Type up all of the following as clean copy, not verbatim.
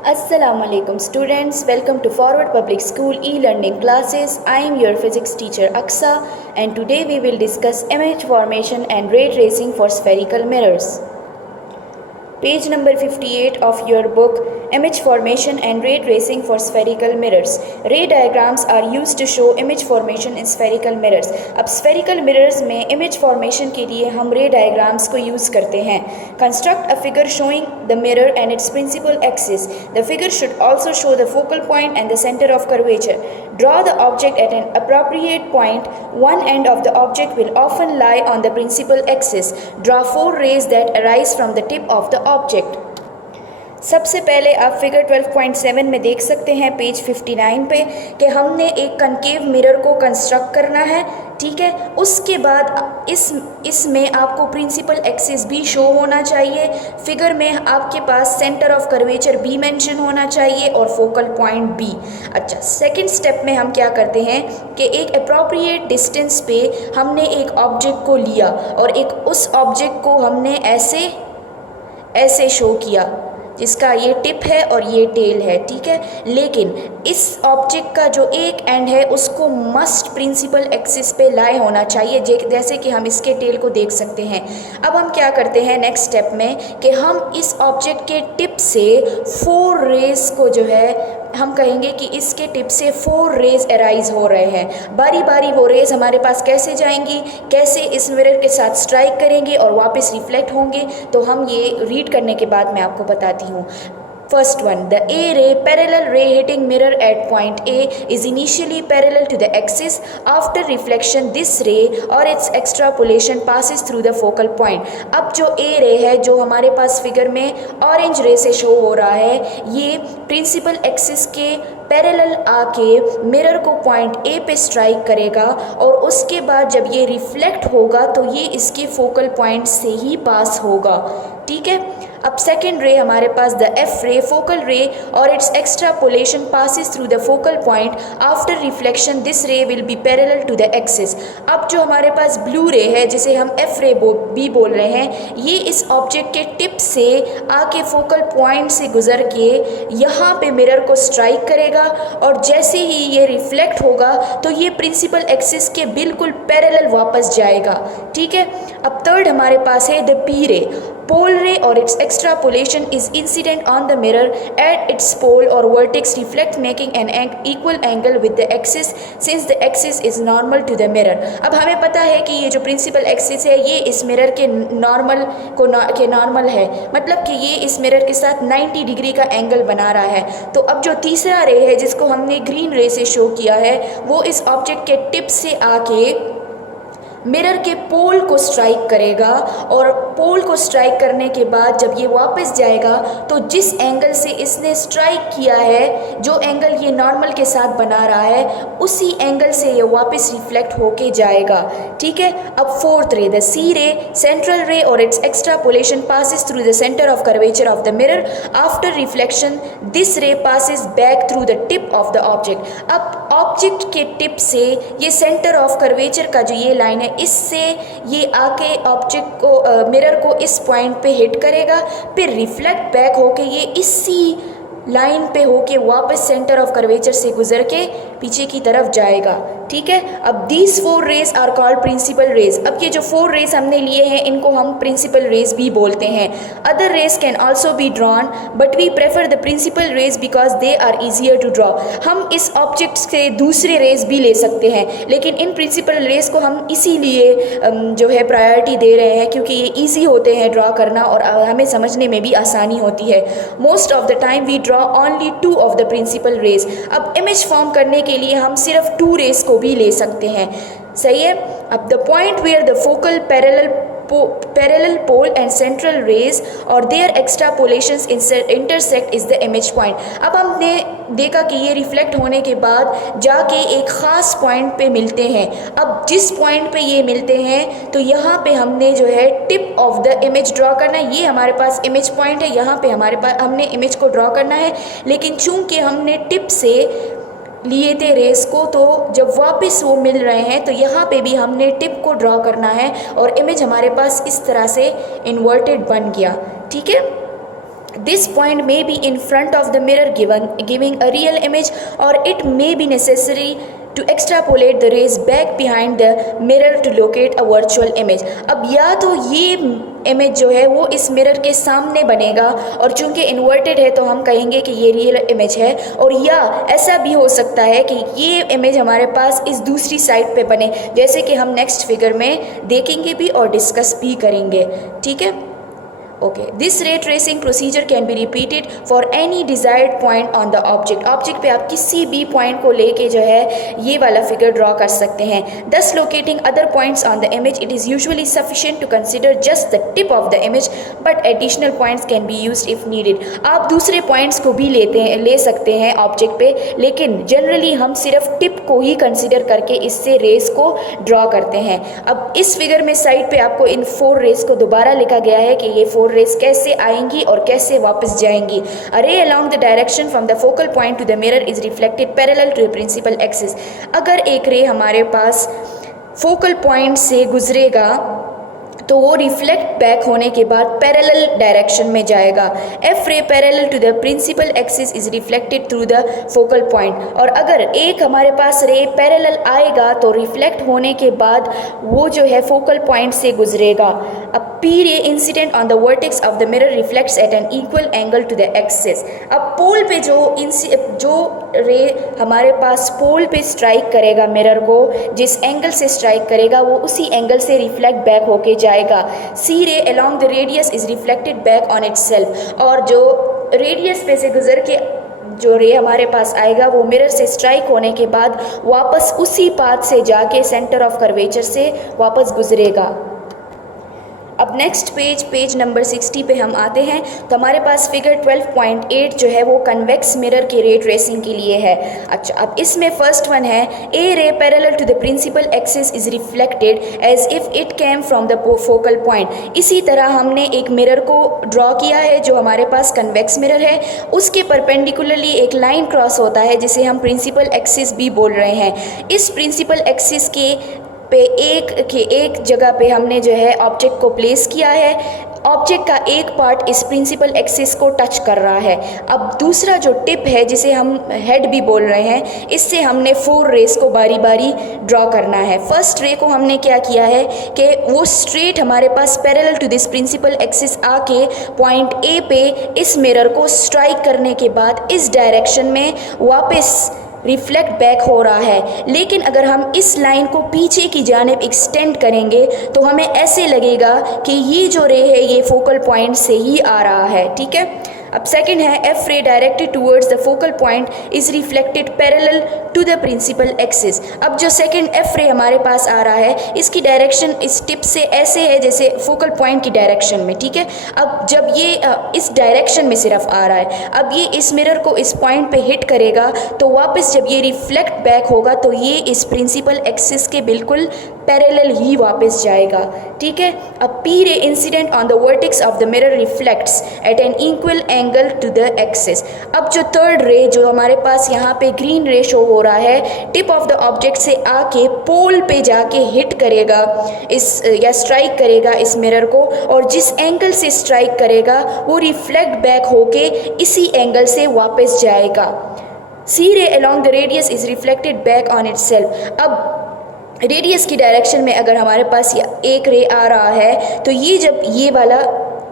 Assalamualaikum students, welcome to Forward Public School e-learning classes. I am your physics teacher Aksa and today we will discuss image formation and ray tracing for spherical mirrors. Page number 58 of your book, Image Formation and Ray Tracing for Spherical Mirrors. Ray diagrams are used to show image formation in spherical mirrors. अब spherical mirrors में image formation के लिए हम ray diagrams को use करते हैं. Construct a figure showing the mirror and its principal axis. The figure should also show the focal point and the center of curvature. Draw the object at an appropriate point. One end of the object will often lie on the principal axis. Draw 4 rays that arise from the tip of the object. सबसे पहले आप figure 12.7 में देख सकते हैं page 59 पे कि हमने एक कनकेव मिरर को कंस्ट्रक्ट करना है. ठीक है, उसके बाद इसमें आपको प्रिंसिपल एक्सिस भी शो होना चाहिए. फिगर में आपके पास सेंटर ऑफ कर्वेचर भी मेंशन होना चाहिए और फोकल पॉइंट भी. अच्छा, सेकंड स्टेप में हम क्या करते हैं कि एक अप्रोप्रिएट डिस्टेंस पे हमने एक ऑब्जेक्ट को लिया और एक उस ऑब्जेक्ट को हमने ऐसे शो किया जिसका ये टिप है और ये टेल है. ठीक है, लेकिन इस ऑब्जेक्ट का जो एक एंड है उसको मस्ट प्रिंसिपल एक्सिस पे लाई होना चाहिए, जैसे कि हम इसके टेल को देख सकते हैं. अब हम क्या करते हैं नेक्स्ट स्टेप में कि हम इस ऑब्जेक्ट के टिप से 4 रेज को जो है हम कहेंगे कि इसके टिप से 4 रेज अराइज हो रहे हैं. बारी बारी वो रेज हमारे पास कैसे जाएंगी, कैसे इस मिरर के साथ स्ट्राइक करेंगे और वापस रिफ्लेक्ट होंगे, तो हम ये रीड करने के बाद मैं आपको बताती हूँ. First one, the A ray, parallel ray hitting mirror at point A is initially parallel to the axis. After reflection, this ray or its extrapolation passes through the focal point. अब जो A ray है जो हमारे पास figure में orange रे से show हो रहा है, ये प्रिंसिपल एक्सिस के पैरेलल आके मिरर को पॉइंट A पे स्ट्राइक करेगा और उसके बाद जब ये रिफ्लेक्ट होगा तो ये इसके फोकल पॉइंट से ही पास होगा. ठीक है, अब सेकेंड रे हमारे पास the F ray, focal ray और its extrapolation passes through the focal point. After reflection this ray will be parallel to the axis. अब जो हमारे पास ब्लू रे है जिसे हम एफ रे भी बोल रहे हैं, ये इस ऑब्जेक्ट के टिप से आके फोकल पॉइंट से गुजर के यहाँ पे मिरर को स्ट्राइक करेगा और जैसे ही ये रिफ्लेक्ट होगा तो ये प्रिंसिपल एक्सिस के बिल्कुल पैरेलल वापस जाएगा. ठीक है, अब थर्ड हमारे पास है द पी रे. Pole ray or its extrapolation is incident on the mirror at its pole or vertex, reflect making an equal angle with the axis since the axis is normal to the mirror. अब हमें पता है कि ये जो principal axis है ये इस मिरर के नॉर्मल है, मतलब कि ये इस मिरर के साथ 90 डिग्री का एंगल बना रहा है. तो अब जो तीसरा रे है जिसको हमने ग्रीन रे से शो किया है वो इस ऑब्जेक्ट के टिप से आके मिरर के पोल को स्ट्राइक करेगा और पोल को स्ट्राइक करने के बाद जब ये वापस जाएगा तो जिस एंगल से इसने स्ट्राइक किया है, जो एंगल ये नॉर्मल के साथ बना रहा है, उसी एंगल से ये वापस रिफ्लेक्ट होके जाएगा. ठीक है, अब फोर्थ रे द सी रे, सेंट्रल रे और its extrapolation passes through the centre of curvature of the mirror. After reflection this ray passes back through the tip of the object. अब ऑब्जेक्ट के टिप से ये सेंटर ऑफ कर्वेचर का जो ये line है इससे ये आके ऑब्जेक्ट को मिरर को इस पॉइंट पे हिट करेगा, फिर रिफ्लेक्ट बैक होके ये इसी लाइन पे होके वापस सेंटर ऑफ कर्वेचर से गुजर के पीछे की तरफ जाएगा. ठीक है, अब these 4 rays are called principal rays. अब ये जो 4 रेज हमने लिए हैं इनको हम प्रिंसिपल रेज भी बोलते हैं. Other rays can also be drawn but we prefer the principal rays because they are easier to draw. हम इस ऑब्जेक्ट से दूसरे रेज भी ले सकते हैं, लेकिन इन प्रिंसिपल रेज को हम इसीलिए जो है प्रायोरिटी दे रहे हैं क्योंकि ये ईजी होते हैं ड्रॉ करना और हमें समझने में भी आसानी होती है. Most of the time we draw only 2 of the principal rays. अब इमेज फॉर्म करने के लिए हम सिर्फ 2 रेज को भी ले सकते हैं. सही है, अब the point where the focal parallel pole and central rays or their extrapolations intersect is the image point. अब हमने देखा कि ये रिफ्लेक्ट होने के बाद जाके एक ख़ास पॉइंट पे मिलते हैं. अब जिस पॉइंट पे ये मिलते हैं तो यहाँ पे हमने जो है tip of the image draw करना है. ये हमारे पास इमेज पॉइंट है, यहाँ पे हमारे पास हमने इमेज को ड्रॉ करना है, लेकिन चूंकि हमने टिप से लिए थे रेस को तो जब वापस वो मिल रहे हैं तो यहाँ पे भी हमने टिप को ड्रॉ करना है और इमेज हमारे पास इस तरह से इन्वर्टेड बन गया. ठीक है, This point may be in front of the mirror giving a real image, or it may be necessary to extrapolate the rays back behind the mirror to locate a virtual image. अब या तो ये image जो है वो इस mirror के सामने बनेगा और चूंकि इन्वर्टेड है तो हम कहेंगे कि ये रियल इमेज है, और या ऐसा भी हो सकता है कि ये इमेज हमारे पास इस दूसरी साइड पे बने, जैसे कि हम नेक्स्ट फिगर में देखेंगे भी और डिस्कस भी करेंगे। ठीक है, okay. This ray tracing procedure can be repeated for any desired point on the object. Object पे आप किसी भी पॉइंट को लेके जो है ये वाला फिगर ड्रॉ कर सकते हैं। Thus locating other points on the image, it is usually sufficient to consider just the tip of the image, but additional points can be used if needed. आप दूसरे पॉइंट्स को भी ले सकते हैं ऑब्जेक्ट पे, लेकिन जनरली हम सिर्फ टिप को ही कंसिडर करके इससे रेस को ड्रॉ करते हैं। अब इस फिगर में साइड पे आपको इन 4 रेस को दोबारा लिखा गया है कि ये 4 रेस कैसे आएंगी और कैसे वापस जाएंगी। A ray along the direction from the focal point to the mirror is reflected parallel to the principal axis। अगर एक रे हमारे पास फोकल पॉइंट से गुजरेगा तो वो रिफ्लेक्ट बैक होने के बाद पैरेलल डायरेक्शन में जाएगा। F ray parallel to the principal axis is reflected through the focal point. और अगर एक हमारे पास रे पैरेलल आएगा तो रिफ्लेक्ट होने के बाद वो जो है फोकल पॉइंट से गुजरेगा। अब P ray incident on the vertex of the mirror reflects at an equal angle to the axis. अब पोल पे जो रे हमारे पास पोल पे स्ट्राइक करेगा मिरर को, जिस एंगल से स्ट्राइक करेगा वो उसी एंगल से रिफ्लेक्ट बैक होके जाएगा। सी रे along the radius is reflected back on itself. और जो रेडियस पे से गुजर के जो रे हमारे पास आएगा वो मिरर से स्ट्राइक होने के बाद वापस उसी पाथ से जाके सेंटर ऑफ कर्वेचर से वापस गुजरेगा। अब नेक्स्ट पेज नंबर 60 पे हम आते हैं तो हमारे पास फिगर 12.8 जो है वो कन्वेक्स मिरर के रे ट्रेसिंग के लिए है। अच्छा, अब इसमें फर्स्ट वन है a ray parallel to the principal axis is reflected as if it came from the focal point. इसी तरह हमने एक मिरर को ड्रॉ किया है जो हमारे पास कन्वेक्स मिरर है, उसके परपेंडिकुलरली एक लाइन क्रॉस होता है जिसे हम प्रिंसिपल एक्सिस भी बोल रहे हैं। इस प्रिंसिपल एक्सिस के एक जगह पे हमने जो है ऑब्जेक्ट को प्लेस किया है। ऑब्जेक्ट का एक पार्ट इस प्रिंसिपल एक्सिस को टच कर रहा है। अब दूसरा जो टिप है जिसे हम हेड भी बोल रहे हैं, इससे हमने 4 रेस को बारी बारी ड्रॉ करना है। फर्स्ट रे को हमने क्या किया है कि वो स्ट्रेट हमारे पास parallel to this principal axis आके पॉइंट ए पे इस मिरर को स्ट्राइक करने के बाद इस डायरेक्शन में वापस रिफ्लेक्ट बैक हो रहा है। लेकिन अगर हम इस लाइन को पीछे की जानिब एक्सटेंड करेंगे तो हमें ऐसे लगेगा कि ये जो रे है ये फोकल पॉइंट से ही आ रहा है। ठीक है, अब सेकंड है F ray directed towards the focal point is reflected parallel to the principal axis. अब जो सेकंड एफ रे हमारे पास आ रहा है इसकी डायरेक्शन इस टिप से ऐसे है जैसे फोकल पॉइंट की डायरेक्शन में। ठीक है, अब जब ये इस डायरेक्शन में सिर्फ आ रहा है, अब ये इस मिरर को इस पॉइंट पे हिट करेगा तो वापस जब ये रिफ्लेक्ट बैक होगा तो ये इस प्रिंसिपल एक्सिस के बिल्कुल पैरेलल ही वापस जाएगा। ठीक है, अब P ray incident on the vertex of the mirror reflects at an equal angle to the axis. अब जो थर्ड रे जो हमारे पास यहाँ पे ग्रीन रे शो हो रहा है, टिप ऑफ द ऑब्जेक्ट से आके पोल पे जाके हिट करेगा या स्ट्राइक करेगा इस मिरर को, और जिस एंगल से स्ट्राइक करेगा वो रिफ्लेक्ट बैक होके इसी एंगल से वापस जाएगा। सी रे along the radius is reflected back on itself. अब रेडियस की डायरेक्शन में अगर हमारे पास एक रे आ रहा है तो ये जब ये वाला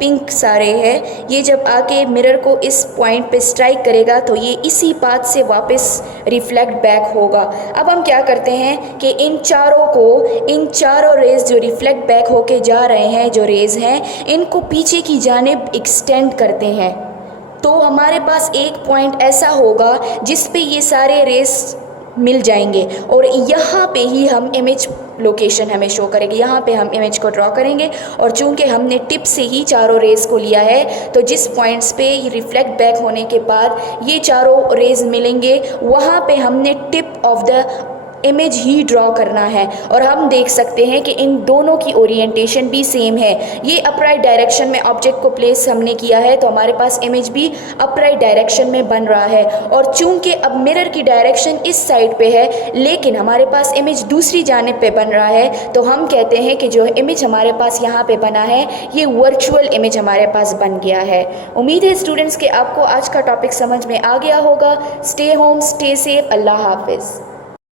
पिंक सा रे है ये जब आके मिरर को इस पॉइंट पे स्ट्राइक करेगा तो ये इसी पाथ से वापस रिफ्लेक्ट बैक होगा। अब हम क्या करते हैं कि इन चारों रेज जो रिफ्लेक्ट बैक होके जा रहे हैं जो रेज हैं इनको पीछे की जानिब एक्सटेंड करते हैं, तो हमारे पास एक पॉइंट ऐसा होगा जिस पे ये सारे रेस मिल जाएंगे और यहाँ पे ही हम इमेज लोकेशन हमें शो करेगी, यहाँ पे हम इमेज को ड्रॉ करेंगे। और चूंकि हमने टिप से ही चारों रेज को लिया है तो जिस पॉइंट्स पे रिफ्लेक्ट बैक होने के बाद ये चारों रेज मिलेंगे वहाँ पे हमने tip of the image he draw करना है। और हम देख सकते हैं कि इन दोनों की ओरिएंटेशन भी सेम है। ये अपराइट डायरेक्शन में ऑब्जेक्ट को प्लेस हमने किया है, तो हमारे पास इमेज भी अपराइट डायरेक्शन में बन रहा है। और चूंकि अब मिरर की डायरेक्शन इस साइड पे है लेकिन हमारे पास इमेज दूसरी जानिब पे बन रहा है, तो हम कहते हैं कि जो इमेज हमारे पास यहाँ पे बना है ये वर्चुअल इमेज हमारे पास बन गया है। उम्मीद है स्टूडेंट्स कि आपको आज का टॉपिक समझ में आ गया होगा। स्टे होम, स्टे सेफ, अल्लाह हाफिज़।